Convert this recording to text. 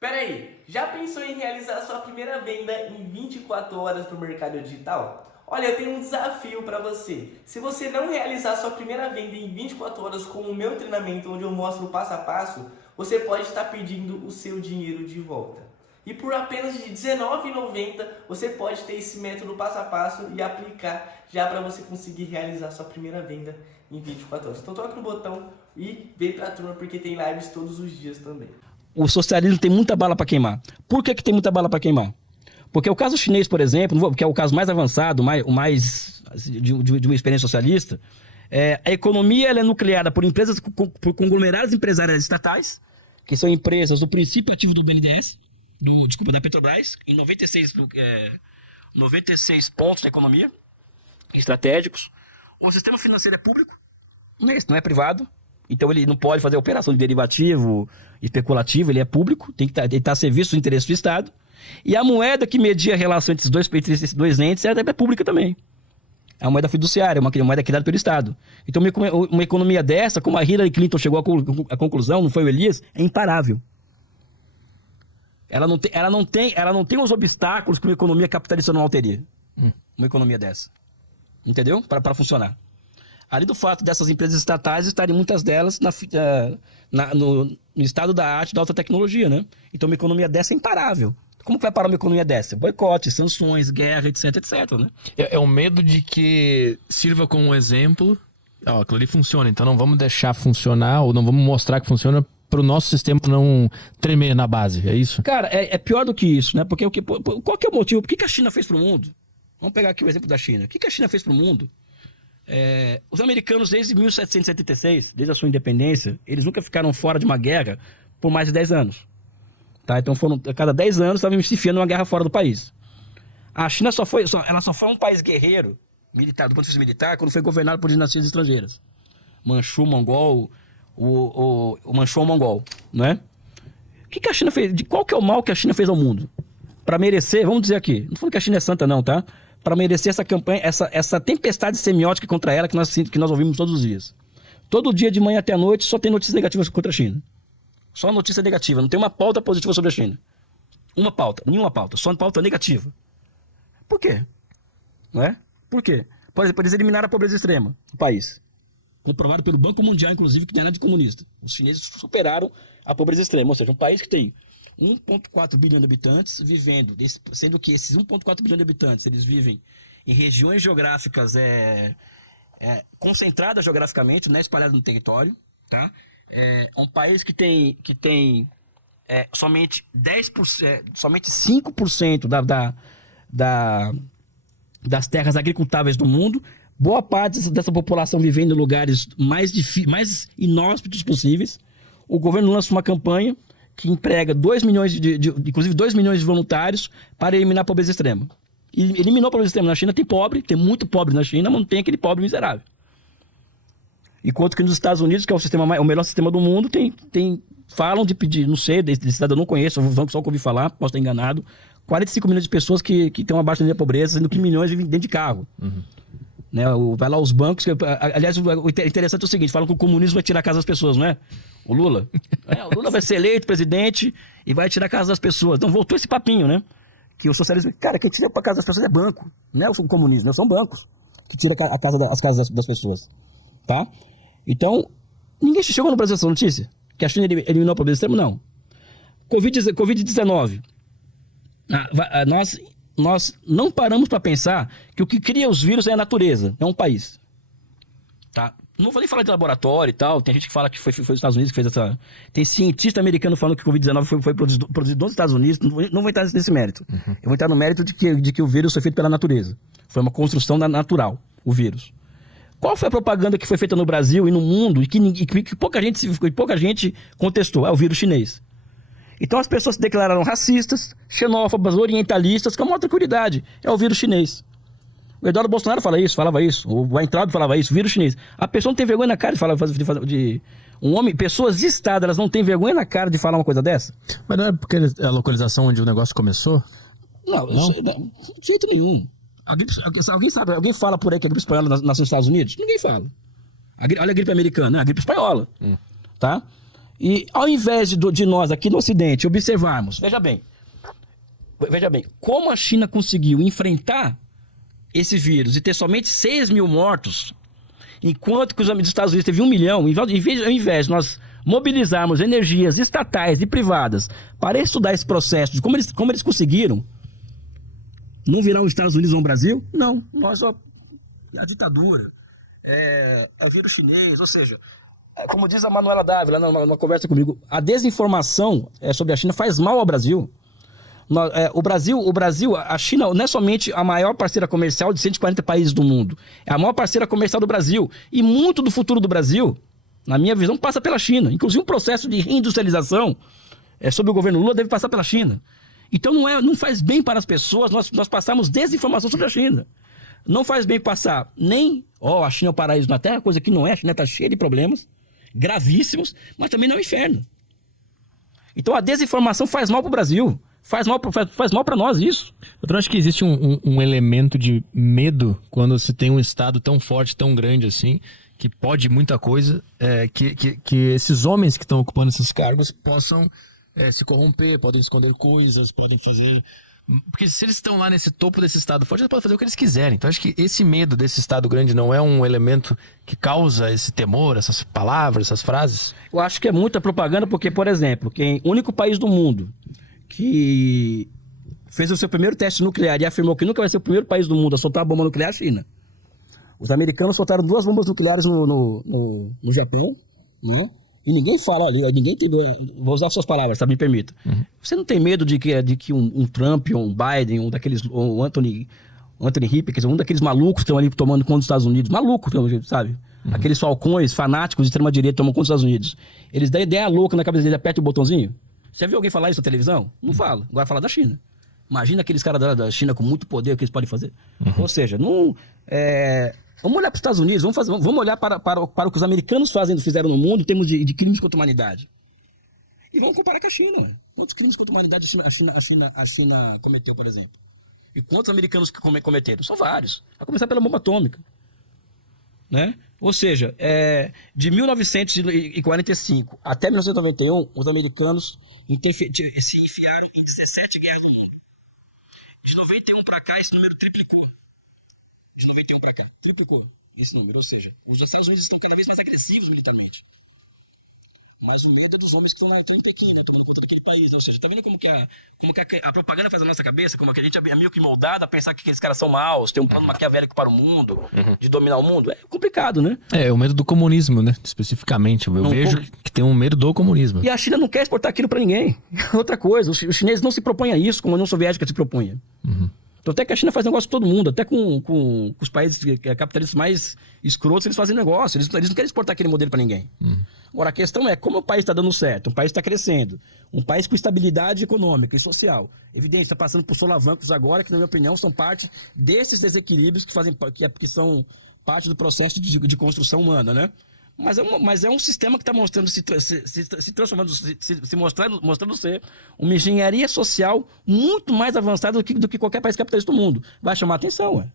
Pera aí, já pensou em realizar sua primeira venda em 24 horas no mercado digital? Olha, eu tenho um desafio para você. Se você não realizar sua primeira venda em 24 horas com o meu treinamento, onde eu mostro o passo a passo, você pode estar pedindo o seu dinheiro de volta. E por apenas de R$19,90 você pode ter esse método passo a passo e aplicar já para você conseguir realizar sua primeira venda em 24 horas. Então toca no botão e vem para a turma porque tem lives todos os dias também. O socialismo tem muita bala para queimar. Por que tem muita bala para queimar? Porque o caso chinês, por exemplo, que é o caso mais avançado, de uma experiência socialista, a economia ela é nucleada por empresas, por conglomerados empresariais estatais, que são empresas do princípio ativo do BNDES, da Petrobras, em 96 pontos da economia, estratégicos. O sistema financeiro é público, não é privado. Então ele não pode fazer operação de derivativo especulativo, ele é público, tem que estar a serviço do interesse do Estado. E a moeda que media a relação entre esses dois entes é pública também. É uma moeda fiduciária, uma moeda criada pelo Estado. Então uma economia dessa, como a Hillary Clinton chegou à conclusão, não foi o Elias, é imparável. Ela não tem os obstáculos que uma economia capitalista não teria. Uma economia dessa. Entendeu? Para funcionar. Além do fato dessas empresas estatais estarem muitas delas no estado da arte da alta tecnologia, né? Então uma economia dessa é imparável. Como que vai parar uma economia dessa? Boicote, sanções, guerra, etc, um né? É o medo de que sirva como exemplo. Ó, aquilo ali funciona, então não vamos deixar funcionar ou não vamos mostrar que funciona para o nosso sistema não tremer na base, é isso? Cara, é pior do que isso, né? Porque qual que é o motivo? Por que a China fez para o mundo? Vamos pegar aqui o exemplo da China. O que a China fez para o mundo? Os americanos, desde 1776, desde a sua independência, eles nunca ficaram fora de uma guerra por mais de 10 anos. Tá? Então, a cada 10 anos, estavam se enfiando uma guerra fora do país. A China só foi um país guerreiro, militar, do ponto de vista militar, quando foi governado por dinastias estrangeiras. Manchu, Mongol, o Manchu Mongol, não é? O que a China fez? Qual que é o mal que a China fez ao mundo? Para merecer, vamos dizer aqui, não falando que a China é santa não, tá? Para merecer essa campanha, essa tempestade semiótica contra ela que nós ouvimos todos os dias. Todo dia, de manhã até a noite, só tem notícias negativas contra a China. Só notícia negativa, não tem uma pauta positiva sobre a China. Nenhuma pauta, só pauta negativa. Por quê? Não é? Por quê? Por exemplo, eles eliminaram a pobreza extrema no país. Comprovado pelo Banco Mundial, inclusive, que não é nada de comunista. Os chineses superaram a pobreza extrema, ou seja, um país que tem 1,4 bilhão de habitantes vivendo, sendo que esses 1,4 bilhão de habitantes, eles vivem em regiões geográficas concentradas geograficamente, não é espalhado no território, tá? É um país que tem somente 10%, somente 5% das terras agricultáveis do mundo. Boa parte dessa população vivendo em lugares mais inóspitos possíveis. O governo lança uma campanha que emprega 2 milhões inclusive 2 milhões de voluntários para eliminar a pobreza extrema. E eliminou a pobreza extrema. Na China tem muito pobre na China, mas não tem aquele pobre miserável. Enquanto que nos Estados Unidos, que é o melhor sistema do mundo, falam de pedir, não sei, desse cidadão eu não conheço, só que ouvi falar, posso estar enganado, 45 milhões de pessoas que estão abaixo da linha da pobreza, sendo que milhões vivem dentro de carro. Uhum. Né, vai lá os bancos, aliás, o interessante é o seguinte, falam que o comunismo vai tirar a casa das pessoas, não é? O Lula. O Lula vai ser eleito presidente e vai tirar a casa das pessoas. Então voltou esse papinho, né? Que o socialismo, cara, quem tira a casa das pessoas é banco, não é o comunismo, são bancos que tiram as casas das pessoas, tá? Então, ninguém chegou no Brasil essa notícia? Que a China eliminou a pobreza extrema? Não. Covid-19. Nós não paramos para pensar que o que cria os vírus é a natureza, é um país. Tá? Não vou nem falar de laboratório e tal, tem gente que fala que foi os Estados Unidos que fez essa... Tem cientista americano falando que o Covid-19 foi produzido nos Estados Unidos, não vou entrar nesse mérito. Uhum. Eu vou entrar no mérito de que o vírus foi feito pela natureza. Foi uma construção natural, o vírus. Qual foi a propaganda que foi feita no Brasil e no mundo e que pouca gente contestou? É o vírus chinês. Então as pessoas se declararam racistas, xenófobas, orientalistas com a maior tranquilidade. É o vírus chinês. O Eduardo Bolsonaro falava isso. O Weintraub falava isso, vírus chinês. A pessoa não tem vergonha na cara de falar de um homem. Pessoas de Estado, elas não têm vergonha na cara de falar uma coisa dessa? Mas não é porque a localização onde o negócio começou? Não, de jeito nenhum. Alguém fala por aí que a gripe espanhola nasceu nos Estados Unidos? Ninguém fala. Olha a gripe americana, a gripe espanhola. Tá? E ao invés de nós aqui no Ocidente observarmos, veja bem, como a China conseguiu enfrentar esse vírus e ter somente 6 mil mortos, enquanto que os Estados Unidos teve 1 milhão, ao invés de nós mobilizarmos energias estatais e privadas para estudar esse processo, de como eles conseguiram não virar os Estados Unidos ou o Brasil, não, a ditadura, é vírus chinês, ou seja, como diz a Manuela Dávila numa conversa comigo, a desinformação sobre a China faz mal ao Brasil. O Brasil, a China não é somente a maior parceira comercial de 140 países do mundo, é a maior parceira comercial do Brasil. E muito do futuro do Brasil, na minha visão, passa pela China. Inclusive um processo de reindustrialização sob o governo Lula deve passar pela China. Então não faz bem para as pessoas nós passarmos desinformação sobre a China. Não faz bem passar nem, a China é o paraíso na Terra, coisa que não é. A China está cheia de problemas gravíssimos, mas também não é um inferno. Então a desinformação faz mal para o Brasil. Faz mal para nós isso. Eu acho que existe um elemento de medo quando se tem um Estado tão forte, tão grande assim, que pode muita coisa, que esses homens que estão ocupando esses cargos possam se corromper, podem esconder coisas, podem fazer... Porque se eles estão lá nesse topo desse Estado forte, eles podem fazer o que eles quiserem. Então acho que esse medo desse Estado grande não é um elemento que causa esse temor, essas palavras, essas frases? Eu acho que é muita propaganda porque, por exemplo, o único país do mundo que fez o seu primeiro teste nuclear e afirmou que nunca vai ser o primeiro país do mundo a soltar a bomba nuclear é a China. Os americanos soltaram 2 bombas nucleares no Japão, né? E ninguém fala, olha, ninguém tem... Vou usar suas palavras, tá? Me permita. Uhum. Você não tem medo de que um Trump, ou um Biden, um Anthony Hopkins, um daqueles malucos que estão ali tomando conta dos Estados Unidos, maluco, sabe? Uhum. Aqueles falcões fanáticos de extrema-direita tomam conta dos Estados Unidos. Eles dão ideia louca na cabeça deles, apertam o botãozinho. Você já viu alguém falar isso na televisão? Não fala. Agora fala da China. Imagina aqueles caras da China com muito poder, o que eles podem fazer. Uhum. Ou seja, vamos olhar para os Estados Unidos, vamos olhar para o que os americanos fizeram no mundo em termos de crimes contra a humanidade. E vamos comparar com a China. Ué. Quantos crimes contra a humanidade a China cometeu, por exemplo? E quantos americanos cometeram? São vários. A começar pela bomba atômica. Né? Ou seja, de 1945 até 1991, os americanos se enfiaram em 17 guerras do mundo. De 91 para cá, esse número triplicou. De 91 para cá, triplicou esse número. Ou seja, os Estados Unidos estão cada vez mais agressivos militarmente. Mas o medo é dos homens que estão em Pequim, né? Tomando conta daquele país. Ou seja, tá vendo como que a propaganda faz na nossa cabeça? Como que a gente é meio que moldado a pensar que aqueles caras são maus, tem um plano maquiavélico para o mundo, de dominar o mundo. É complicado, né? O medo do comunismo, né? Especificamente. Eu vejo que tem um medo do comunismo. E a China não quer exportar aquilo para ninguém. Outra coisa, os chineses não se propõem a isso, como a União Soviética se propunha. Uhum. Então até que a China faz negócio com todo mundo, até com os países capitalistas mais escrotos, eles fazem negócio, eles não querem exportar aquele modelo para ninguém. Agora a questão é como o país está dando certo, um país está crescendo, um país com estabilidade econômica e social. Evidente, está passando por solavancos agora, que na minha opinião são parte desses desequilíbrios que são parte do processo de construção humana, né? Mas é um sistema que está mostrando se transformando, se mostrando ser uma engenharia social muito mais avançada do que qualquer país capitalista do mundo. Vai chamar atenção, ué.